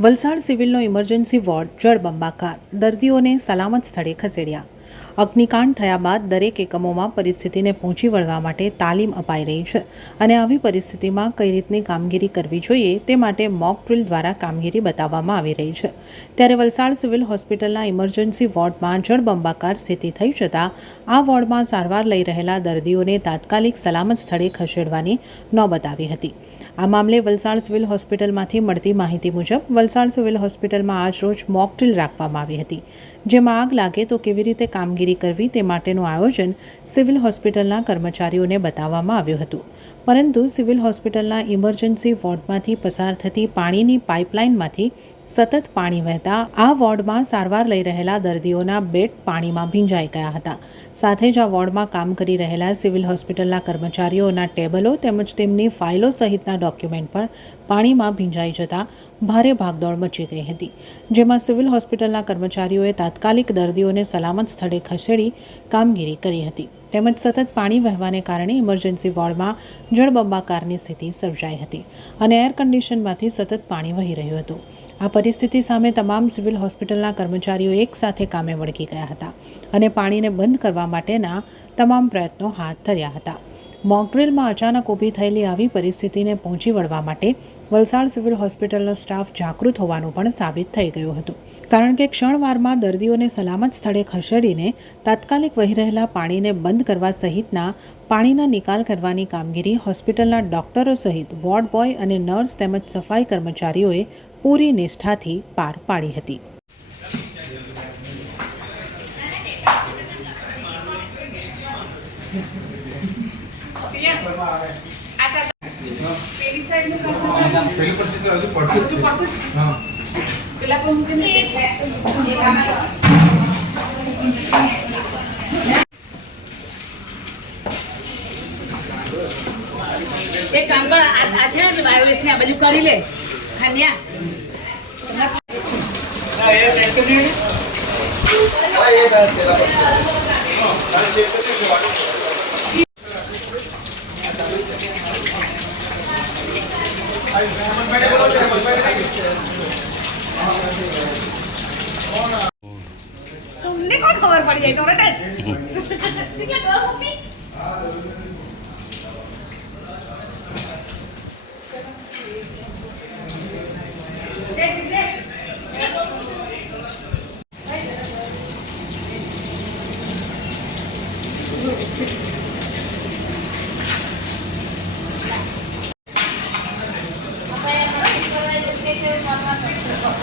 વલસાડ સિવિલનો emergency ward જળબંબાકાર. દર્દીઓને સલામત સ્થળે ખસેડ્યા. અગ્નિકાંડ થયા બાદ દરેક એકમોમાં પરિસ્થિતિને પહોંચી વળવા માટે તાલીમ અપાઈ રહી છે અને આવી પરિસ્થિતિમાં કઈ રીતની કામગીરી કરવી જોઈએ તે માટે મોક ડ્રિલ દ્વારા કામગીરી બતાવવામાં આવી રહી છે. ત્યારે વલસાડ સિવિલ હોસ્પિટલના ઇમરજન્સી વોર્ડમાં જળબંબાકાર સ્થિતિ થઈ જતાં આ વોર્ડમાં સારવાર લઈ રહેલા દર્દીઓને તાત્કાલિક સલામત સ્થળે ખસેડવાની નોબત આવી હતી. આ મામલે વલસાડ સિવિલ હોસ્પિટલમાંથી મળતી માહિતી મુજબ વલસાડ સિવિલ હોસ્પિટલમાં આજરોજ મોક ડ્રિલ રાખવામાં આવી હતી. જેમાં આગ લાગે તો કેવી રીતે કામગીરી કરવી તે માટેનું આયોજન સિવિલ હોસ્પિટલના કર્મચારીઓને બતાવવામાં આવ્યું હતું. પરંતુ સિવિલ હોસ્પિટલના ઇમરજન્સી વોર્ડમાંથી પસાર થતી પાણીની પાઇપલાઇનમાંથી સતત પાણી વહેતા આ વોર્ડમાં સારવાર લઈ રહેલા દર્દીઓના બેડ પાણીમાં ભીંજાઈ ગયા હતા. સાથે જ આ વોર્ડમાં કામ કરી રહેલા સિવિલ હોસ્પિટલના કર્મચારીઓના ટેબલો તેમજ તેમની ફાઇલો સહિતના ડોક્યુમેન્ટ પણ પાણીમાં ભીંજાઈ જતા ભારે ભાગદોડ મચી ગઈ હતી, જેમાં સિવિલ હોસ્પિટલના કર્મચારીઓએ તાત્કાલિક દર્દીઓને સલામત સ્થળે ખસેડી કામગીરી કરી હતી. તેમજ સતત પાણી વહેવાને કારણે ઇમરજન્સી વોર્ડમાં જળબંબાકારની સ્થિતિ સર્જાઈ હતી અને એર કન્ડિશનમાંથી સતત પાણી વહી રહ્યું હતું. આ પરિસ્થિતિ સામે તમામ સિવિલ હોસ્પિટલના કર્મચારીઓ એકસાથે કામે વળગી ગયા હતા અને પાણીને બંધ કરવા માટેના તમામ પ્રયત્નો હાથ ધર્યા હતા. મોકડ્રીલમાં અચાનક ઊભી થયેલી આવી પરિસ્થિતિને પહોંચી વળવા માટે વલસાડ સિવિલ હોસ્પિટલનો સ્ટાફ જાગૃત હોવાનું પણ સાબિત થઈ ગયું હતું. કારણ કે ક્ષણવારમાં દર્દીઓને સલામત સ્થળે ખસેડીને તાત્કાલિક વહી રહેલા પાણીને બંધ કરવા સહિતના પાણીના નિકાલ કરવાની કામગીરી હોસ્પિટલના ડોક્ટરો સહિત વોર્ડ બોય અને નર્સ તેમજ સફાઈ કર્મચારીઓએ પૂરી નિષ્ઠાથી પાર પાડી હતી. પેલી એક કામ કર આ છે ને બાયોવેસ્ટ ને આ બાજુ કરી લે. ખાન્યા. तुमने कोई खबर पड़ी है तुम्हारा टेस्ट ठीक है गर्ल मम्मी